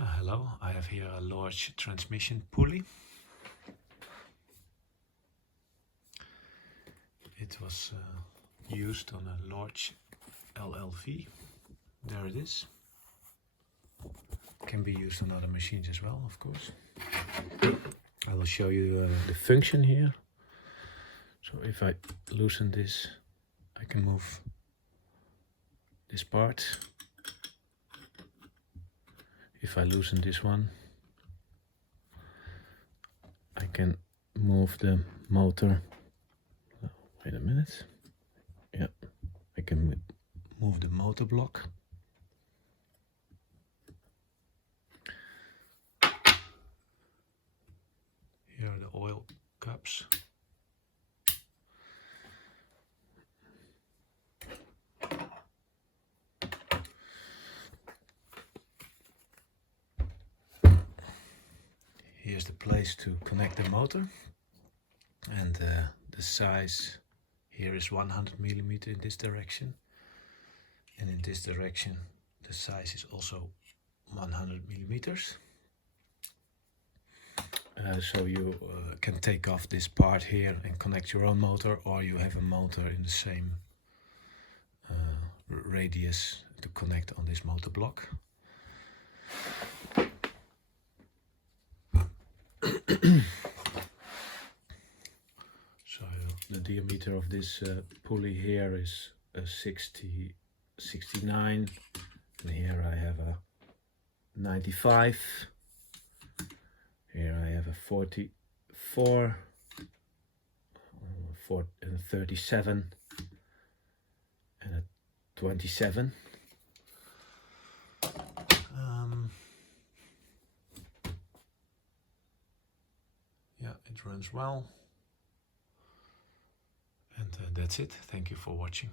Hello, I have here a LORCH transmission pulley. It was used on a LORCH LLV. There it is. Can be used on other machines as well, of course. I will show you the function here. So if I loosen this, I can move this part. If I loosen this one, I can move the motor. Wait a minute. Yeah, I can move the motor block. Here are the oil cups. Here's the place to connect the motor, and the size here is 100mm in this direction, and in this direction the size is also 100mm. So you can take off this part here and connect your own motor, or you have a motor in the same radius to connect on this motor block. So the diameter of this pulley here is 69, and here I have a 95. Here I have a 44, 37, and a 27. Yeah, it runs well. And that's it. Thank you for watching.